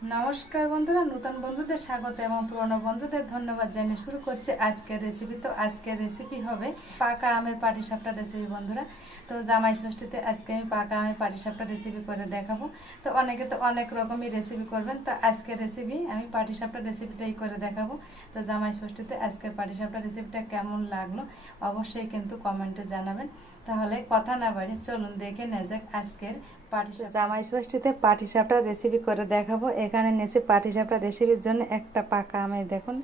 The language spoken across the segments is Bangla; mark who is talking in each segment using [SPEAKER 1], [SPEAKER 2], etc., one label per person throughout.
[SPEAKER 1] নমস্কার বন্ধুরা, নতুন বন্ধুদের স্বাগত এবং পুরনো বন্ধুদের ধন্যবাদ জানিয়ে শুরু করছে আজকের রেসিপি তো আজকের রেসিপি হবে পাকা আমের পাটিসাপটা রেসিপি বন্ধুরা। তো জামাই ষষ্ঠীতে আজকে আমি পাকা আমের পাটিসাপটা রেসিপি করে দেখাবো। তো অনেকে তো অনেক রকমই রেসিপি করবেন। তো আজকের রেসিপি আমি পাটিসাপটা রেসিপিটাই করে দেখাবো। তো জামাই ষষ্ঠীতে আজকের পাটিসাপটা রেসিপিটা কেমন লাগল অবশ্যই কিন্তু কমেন্টে জানাবেন। তাহলে কথা না বাড়ি চলুন দেখে নেওয়া যাক আজকের পাটিসাপটা জামাই ষষ্ঠীতে পাটিসাপটা রেসিপি করে দেখাবো। এখানে নিয়েছি পাটিসাপটা রেসিপির জন্য একটা পাকা আমি দেখুন।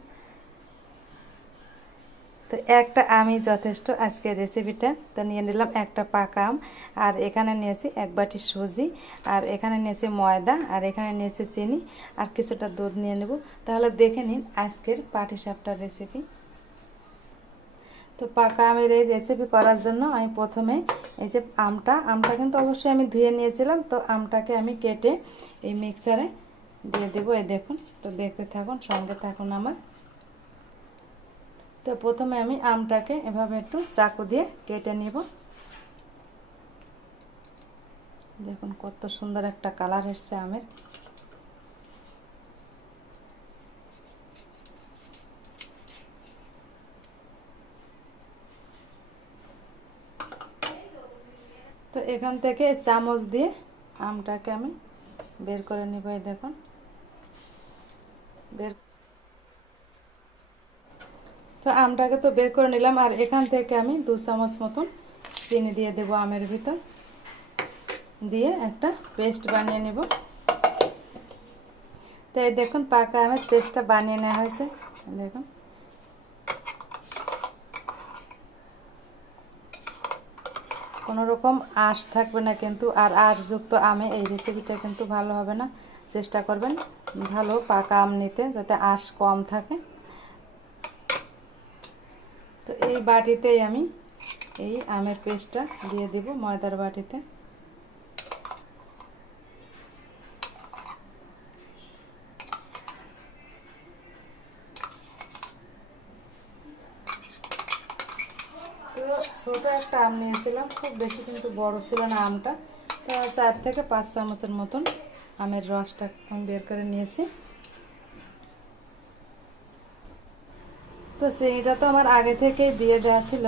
[SPEAKER 1] তো একটা আমি যথেষ্ট আজকে রেসিপিটা তো নিয়ে নিলাম একটা পাকা আম। আর এখানে নিয়েছি এক বাটি সুজি। আর এখানে নিয়েছি ময়দা। আর এখানে নিয়েছি চিনি। আর কিছুটা দুধ নিয়ে নেব। তাহলে দেখে নিন আজকের পাটিসাপটার রেসিপি তো পাকা আমের এই রেসিপি করার জন্য আমি প্রথমে এই যে আমটা আমটা কিন্তু অবশ্যই আমি ধুয়ে নিয়েছিলাম, তো আমটাকে আমি কেটে এই মিক্সারে দিয়ে দেবো। এই দেখুন, তো দেখতে থাকুন, সঙ্গে থাকুন আমার। তো প্রথমে আমি আমটাকে এভাবে একটু চাকু দিয়ে কেটে নেব। দেখুন কত সুন্দর একটা কালার এসছে আমের। তো এখান থেকে চামচ দিয়ে আমটাকে আমি বের করে নিব, এই দেখুন। বের তো আমটাকে তো বের করে নিলাম, আর এখান থেকে আমি দু চামচ মতন চিনি দিয়ে দেব আমের ভিতর। দিয়ে একটা পেস্ট বানিয়ে নেব। তো এই দেখুন, পাকা আমের পেস্টটা বানিয়ে নেওয়া হয়েছে দেখুন। কোনো রকম আঁশ থাকবে না কিন্তু, আর আঁশযুক্ত আমে এই রেসিপিটা কিন্তু ভালো হবে না। চেষ্টা করবেন ভালো পাকা আম নিতে যাতে আঁশ কম থাকে। তো এই বাটিতেই আমি এই আমের পেস্টটা দিয়ে দেব ময়দার বাটিতে। আম নিয়েছিলাম, খুব বেশি কিন্তু বড় ছিল না আমটা। তো চার থেকে পাঁচ চামচের মতন আমের রসটা আমি বের করে নিয়েছি। তো চিনিটা তো আমার আগে থেকেই দিয়ে দেওয়া ছিল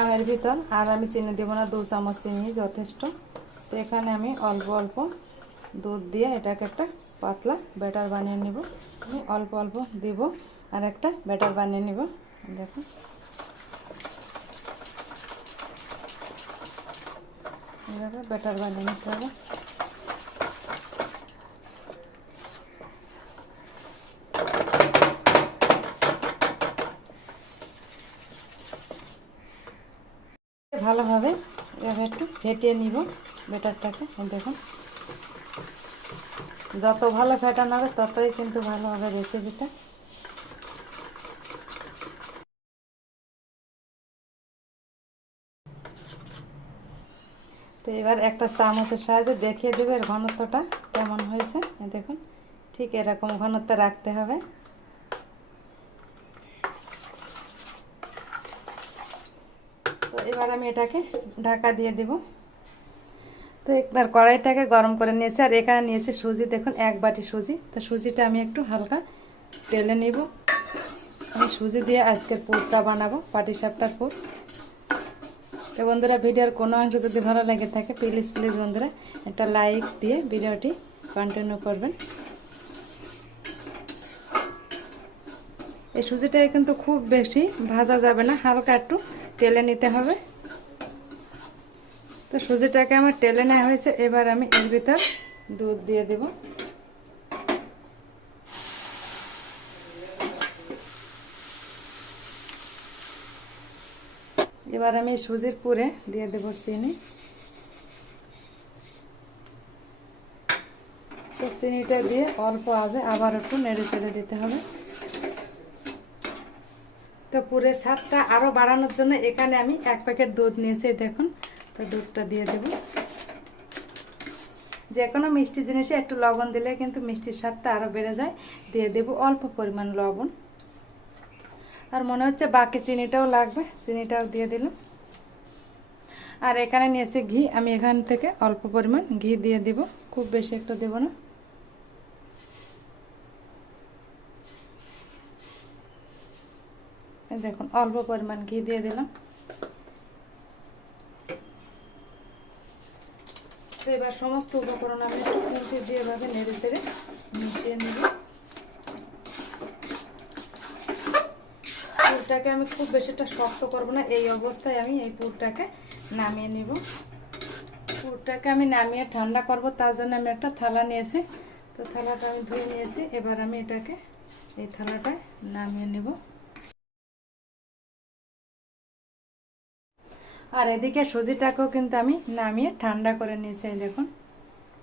[SPEAKER 1] আমের ভিতর, আর আমি চিনি দেবো না, দু চামচ চিনি যথেষ্ট। তো এখানে আমি অল্প অল্প দুধ দিয়ে এটাকে একটা পাতলা ব্যাটার বানিয়ে নিব। অল্প অল্প দিব আর একটা ব্যাটার বানিয়ে নিব। দেখো এভাবে ব্যাটার বানিয়ে নিতে হবে। ভালোভাবে এভাবে একটু ফেটিয়ে নিব ব্যাটারটাকে দেখুন। যত ভালো ফেটানো হবে ততই কিন্তু ভালো হবে রেসিপিটা তো এবার একটা চামচের সাহায্যে দেখিয়ে দেবে এর ঘনত্বটা কেমন হয়েছে। দেখুন, ঠিক এরকম ঘনত্ব রাখতে হবে। তো এবার আমি এটাকে ঢাকা দিয়ে দেব। তো একবার কড়াইটাকে গরম করে নিয়েছি, আর এখানে নিয়েছি সুজি। দেখুন, এক বাটি সুজি। তো সুজিটা আমি একটু হালকা তেলে নেব। আমি সুজি দিয়ে আজকের পুরটা বানাবো, পাটিসাপটার পুর। তো বন্ধুরা, ভিডিওর কোনো অংশ যদি ভালো লাগে থাকে প্লিজ প্লিজ বন্ধুরা, একটা লাইক দিয়ে ভিডিওটি কন্টিনিউ করবেন। এই সুজিটাই কিন্তু খুব বেশি ভাজা যাবে না, হালকা একটু তেলে নিতে হবে। তো সুজিটাকে আমার তেলে নেওয়া হয়েছে, এবার আমি এর ভিতর দুধ দিয়ে দেব। এবার আমি সুজির পুরে দিয়ে দেব চিনি। তো চিনিটা দিয়ে অল্প আজে আবার একটু নেড়ে চেড়ে দিতে হবে। তো পুরের স্বাদটা আরও বাড়ানোর জন্য এখানে আমি এক প্যাকেট দুধ নিয়েছি দেখুন। তো দুধটা দিয়ে দেব। যে কোনো মিষ্টি জিনিসে একটু লবণ দিলে কিন্তু মিষ্টির স্বাদটা আরও বেড়ে যায়। দিয়ে দেব অল্প পরিমাণ লবণ। আর মনে হচ্ছে বাকি চিনিটাও লাগবে, চিনিটাও দিয়ে দিলাম। আর এখানে নিয়েছি ঘি, আমি এখান থেকে অল্প পরিমাণ ঘি দিয়ে দিব, খুব বেশি একটা দেব না। দেখুন, অল্প পরিমাণ ঘি দিয়ে দিলাম। তো এবার সমস্ত উপকরণ আমি দিয়ে ভাবে নেড়ে ছেড়ে মিশিয়ে নেব। পুরটাকে আমি খুব বেশিটা শক্ত করব না। এই অবস্থায় আমি এই পুরটাকে নামিয়ে নেব। পুরটাকে আমি নামিয়ে ঠান্ডা করব, তার জন্য আমি একটা থালা নিয়েছি। তো থালাটা আমি ধুয়ে নিয়েছি। এবার আমি এটাকে এই থালাটায় নামিয়ে নেব। আর এদিকে সুজিটাকেও কিন্তু আমি নামিয়ে ঠান্ডা করে নিয়েছি দেখুন,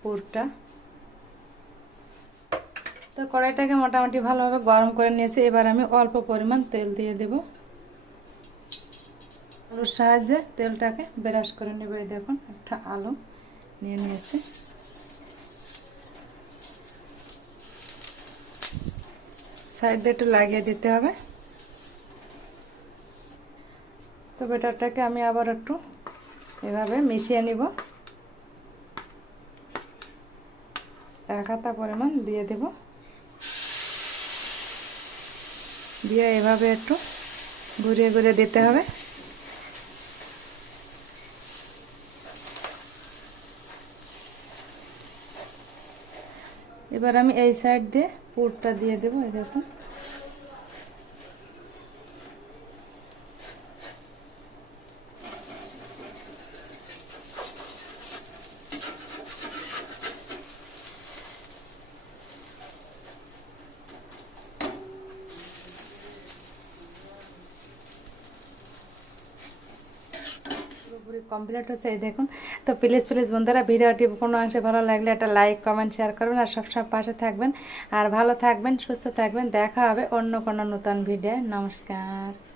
[SPEAKER 1] পুরটা। তো কড়াইটাকে মোটামুটি ভালোভাবে গরম করে নিয়েছি। এবার আমি অল্প পরিমাণ তেল দিয়ে দেব। আলুর সাহায্যে তেলটাকে ব্রাশ করে নেব। এই দেখুন, একটা আলু নিয়ে নিয়েছি। সাইড দিয়ে একটু লাগিয়ে দিতে হবে। তো বেটারটাকে আমি আবার একটু এভাবে মিশিয়ে নিব। এক হাতা পরিমাণ দিয়ে দেব। দিয়ে এভাবে একটু ঘুরিয়ে ঘুরিয়ে দিতে হবে। এবার আমি এই সাইড দিয়ে পুরটা দিয়ে দেবো, এই দেখুন। কমপ্লিট হচ্ছে এই দেখুন, তো প্লিজ প্লিজ বন্ধুরা ভিডিওটি কোনো অংশে ভালো লাগলে একটা লাইক কমেন্ট শেয়ার করবেন আর সবসময় পাশে থাকবেন। আর ভালো থাকবেন, সুস্থ থাকবেন। দেখা হবে অন্য কোনো নতুন ভিডিও নমস্কার।